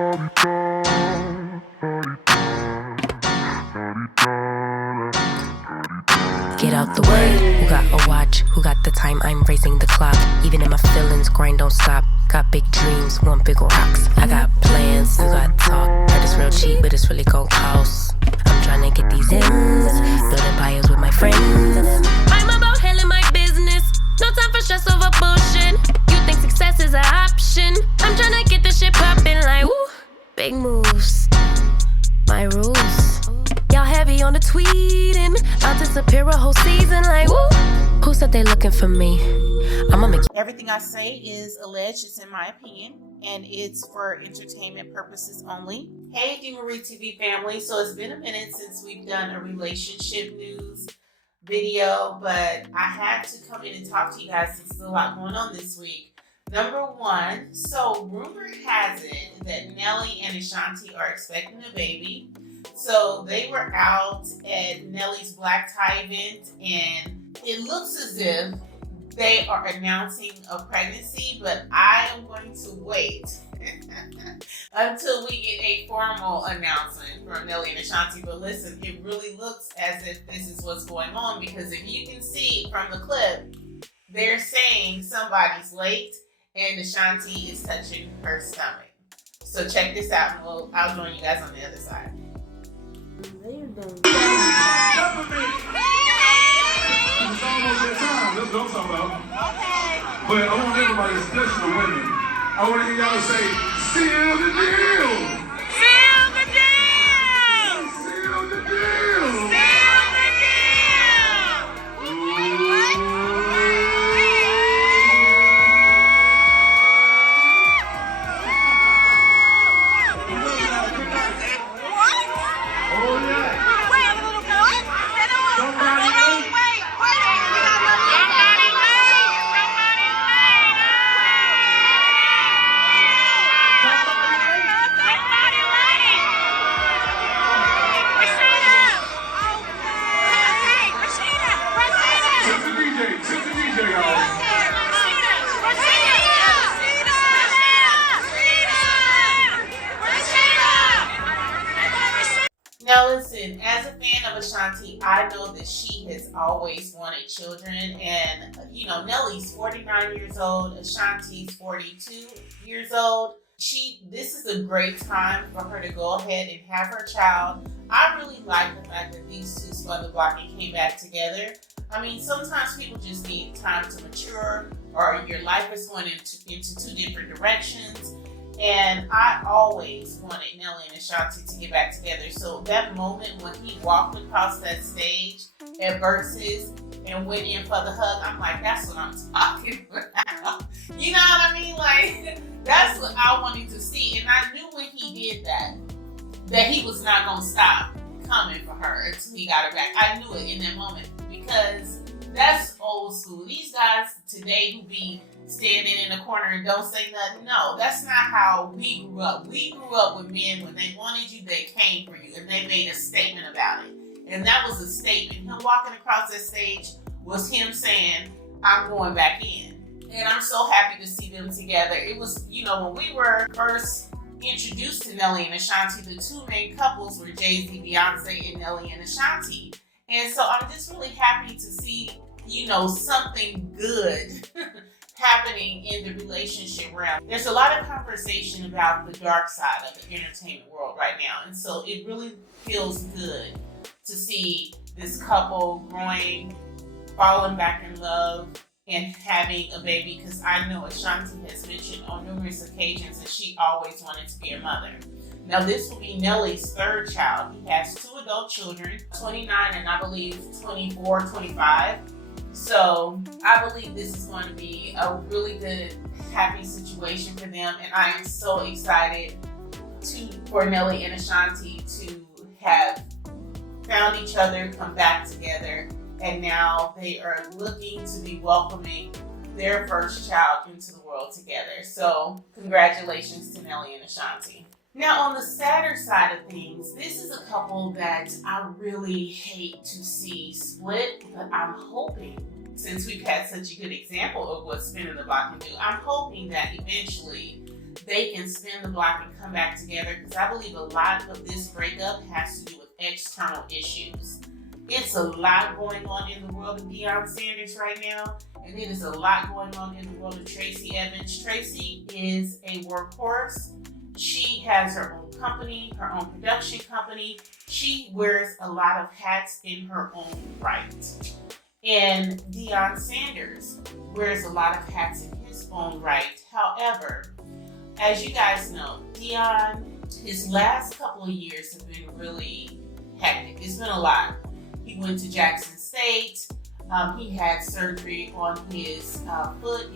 Get out the way. Who got a watch? Who got the time? I'm raising the clock. Even in my feelings, grind don't stop. Got big dreams, want big rocks. I got plans, you got talk. Heard it's real cheap, but it's really gon' cost. I'm tryna get these ends, building empires with my friends. I'm about handling my business. No time for stress over bullshit. You think success is an option? I'm tryna get this shit poppin' like woo. Big moves, my rules. Y'all heavy on the tweeting. I'll disappear a whole season like woo. Who said they looking for me? I'ma make Everything I say is alleged. It's in my opinion, and it's for entertainment purposes only. Hey, DeMarie TV family. So it's been a minute since we've done a relationship news video, but I had to come in and talk to you guys since there's a lot going on this week. Number one, so rumor has it that Nelly and Ashanti are expecting a baby. So they were out at Nelly's black tie event, and it looks as if they are announcing a pregnancy, but I am going to wait until we get a formal announcement from Nelly and Ashanti. But listen, it really looks as if this is what's going on, because if you can see from the clip, they're saying somebody's late and Ashanti is touching her stomach. So check this out, and I'll join you guys on the other side. It's almost that time. That's what I'm talking about. Okay. But I want everybody, especially the women, I want to hear y'all say, seal the deal! Seal the deal! Seal the deal! Seal the deal! Now listen, as a fan of Ashanti, I know that she has always wanted children, and Nelly's 49 years old, Ashanti's 42 years old. This is a great time for her to go ahead and have her child. I really like the fact that these two spun the block and came back together. I mean, sometimes people just need time to mature, or your life is going into two different directions. And I always wanted Nelly and Ashanti to get back together. So that moment when he walked across that stage at Versus and went in for the hug, I'm like, that's what I'm talking about. You know what I mean? Like, that's what I wanted to see. And I knew when he did that he was not going to stop coming for her until he got her back. I knew it in that moment, because that's old school. These guys today who be standing in the corner and don't say nothing. No, that's not how we grew up. We grew up with men, when they wanted you, they came for you, and they made a statement about it. And that was a statement. Him walking across that stage was him saying, I'm going back in. And I'm so happy to see them together. It was, when we were first introduced to Nelly and Ashanti, the two main couples were Jay-Z, Beyonce, and Nelly and Ashanti. And so I'm just really happy to see, something good happening in the relationship realm. There's a lot of conversation about the dark side of the entertainment world right now. And so it really feels good to see this couple growing, falling back in love, and having a baby, because I know Ashanti has mentioned on numerous occasions that she always wanted to be a mother. Now this will be Nelly's third child. He has two adult children, 29 and I believe 24, 25. So I believe this is going to be a really good, happy situation for them. And I am so excited for Nelly and Ashanti to have found each other, come back together, and now they are looking to be welcoming their first child into the world together. So congratulations to Nelly and Ashanti. Now on the sadder side of things, this is a couple that I really hate to see split, but I'm hoping, since we've had such a good example of what spinning the block can do, I'm hoping that eventually they can spin the block and come back together, because I believe a lot of this breakup has to do with external issues. It's a lot going on in the world of Deion Sanders right now, and it is a lot going on in the world of Tracey Edmonds. Tracey is a workhorse. She has her own company, her own production company. She wears a lot of hats in her own right. And Deion Sanders wears a lot of hats in his own right. However, as you guys know, Deion, his last couple of years have been really hectic. It's been a lot. He went to Jackson State. He had surgery on his foot.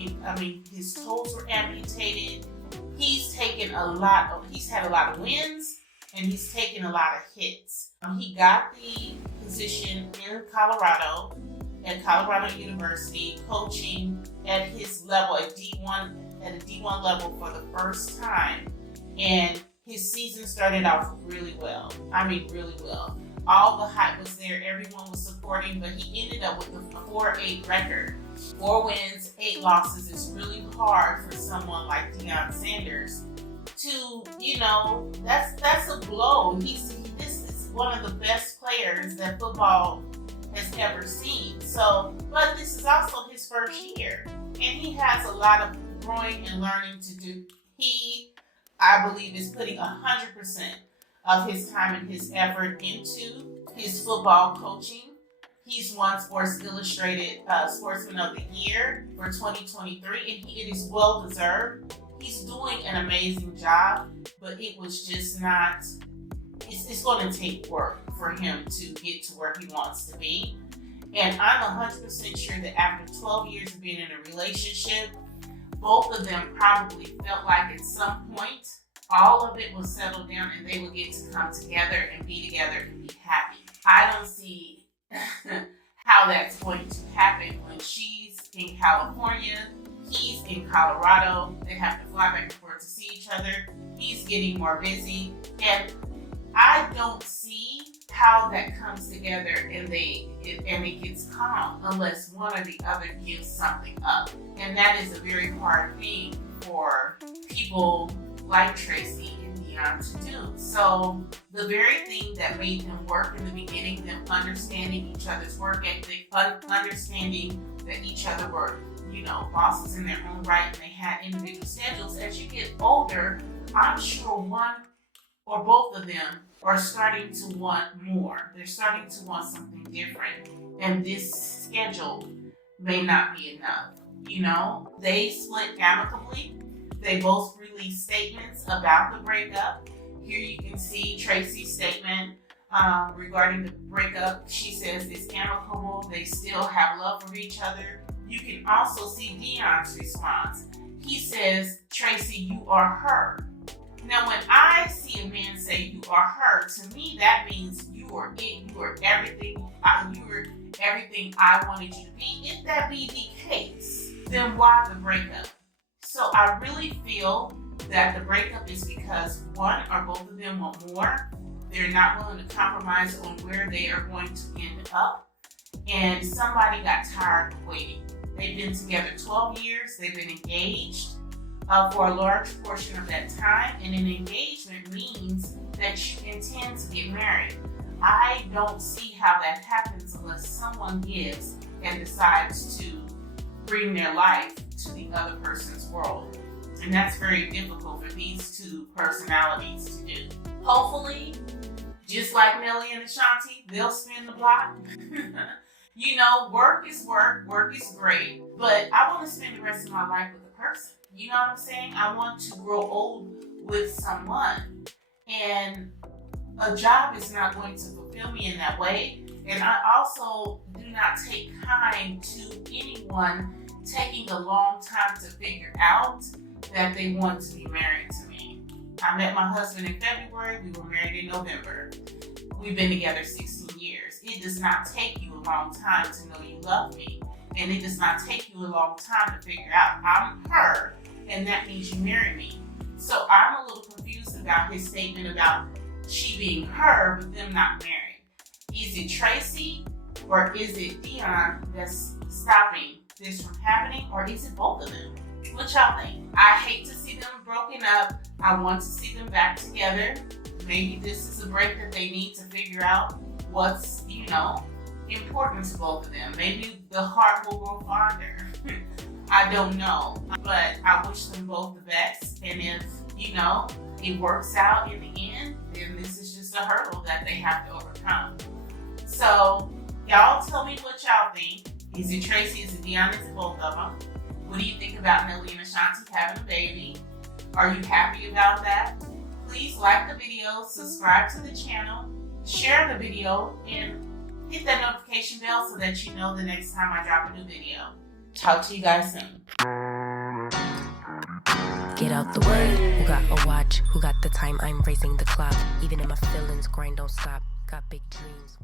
His toes were amputated. He's had a lot of wins, and he's taken a lot of hits. He got the position in Colorado, at Colorado University, coaching at his level, at a D1 level for the first time. And his season started off really well. Really well. All the hype was there, everyone was supporting, but he ended up with a 4-8 record. 4 wins, 8 losses. Is really hard for someone like Deion Sanders to, that's a blow. This is one of the best players that football has ever seen. But this is also his first year, and he has a lot of growing and learning to do. He, I believe, is putting 100% of his time and his effort into his football coaching. He's won Sports Illustrated Sportsman of the Year for 2023, and it is well deserved. He's doing an amazing job, but it was just not. It's going to take work for him to get to where he wants to be. And I'm 100% sure that after 12 years of being in a relationship, both of them probably felt like at some point all of it will settle down and they will get to come together and be together and be happy. I don't see how that's going to happen when she's in California, he's in Colorado. They have to fly back and forth to see each other. He's getting more busy, and I don't see how that comes together and it gets calm unless one or the other gives something up. And that is a very hard thing for people like Tracey and Deion to do. So the very thing that made them work in the beginning, them understanding each other's work ethic, understanding that each other were, bosses in their own right, and they had individual schedules. As you get older, I'm sure one or both of them are starting to want more. They're starting to want something different. And this schedule may not be enough. They split amicably. They both released statements about the breakup. Here you can see Tracey's statement regarding the breakup. She says it's amicable. They still have love for each other. You can also see Deion's response. He says, "Tracey, you are her." Now, when I see a man say you are her, to me that means you are it. You are everything. You are everything I wanted you to be. If that be the case, then why the breakup? So I really feel that the breakup is because one or both of them want more. They're not willing to compromise on where they are going to end up. And somebody got tired of waiting. They've been together 12 years. They've been engaged for a large portion of that time. And an engagement means that you intend to get married. I don't see how that happens unless someone gives and decides to bring their life to the other person's world. And that's very difficult for these two personalities to do. Hopefully, just like Nelly and Ashanti, they'll spin the block. Work is work is great, but I want to spend the rest of my life with a person. You know what I'm saying? I want to grow old with someone, and a job is not going to fulfill me in that way. And I also do not take kind to anyone taking a long time to figure out that they want to be married to me. I met my husband in February. We were married in November. We've been together 16 years. It does not take you a long time to know you love me. And it does not take you a long time to figure out I'm her, and that means you marry me. So I'm a little confused about his statement about she being her, but them not married. Is it Tracey or is it Deion that's stopping this from happening, or is it both of them? What y'all think? I hate to see them broken up. I want to see them back together. Maybe this is a break that they need to figure out what's, important to both of them. Maybe the heart will grow fonder. I don't know. But I wish them both the best. And if, it works out in the end, then this is just a hurdle that they have to overcome. So, y'all tell me what y'all think. Is it Tracey? Is it Deion? Is it both of them? What do you think about Nelly and Ashanti having a baby? Are you happy about that? Please like the video, subscribe to the channel, share the video, and hit that notification bell so that you know the next time I drop a new video. Talk to you guys soon. Get out the way. Who got a watch? Who got the time? I'm racing the clock. Even if my feelings grind don't stop. Got big dreams.